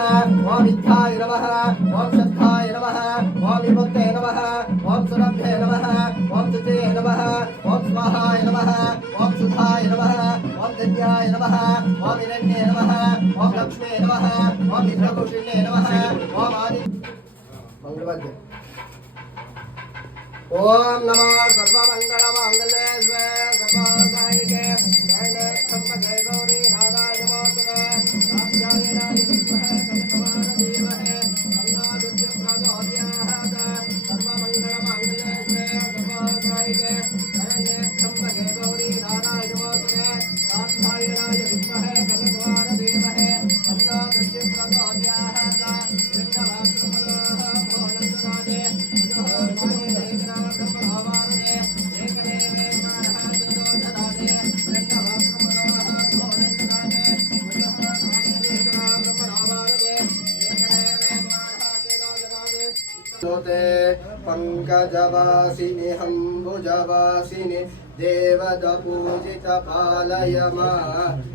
ओम विद्याय नमः ओम शक्ताय नमः ओम विमुक्ते नमः ओम सुरभ्ये नमः ओम शुचे नमः ओम स्वाहाय नमः ओम सुधाय नमः ओम धन्याय नमः ओम हिरण्ये नमः ओम लक्ष्मे नमः ओम विष्णुपुष्णे नमः ओम आदि मंगलवाद्य ओम नमो सर्वमंगलमांगल्ये शिवे सर्वसाधिके शरण्ये त्र्यंबके गौरी नारायणे नमोस्तुते नारायणाय विद्महे कनकवरदेवहे तन्नो दुर्गे प्रचोदयात् सर्वमंगलमांगल्ये शिवे सर्वसाधिके शरण्ये त्र्यंबके गौरी नारायणे नमोस्तुते नारायणाय विद्महे कनकवरदेवहे तन्नो दुर्गे प्रचोदयात् पंकजवासिनि हम्बुजवासिनि देवदपूजित पालय मा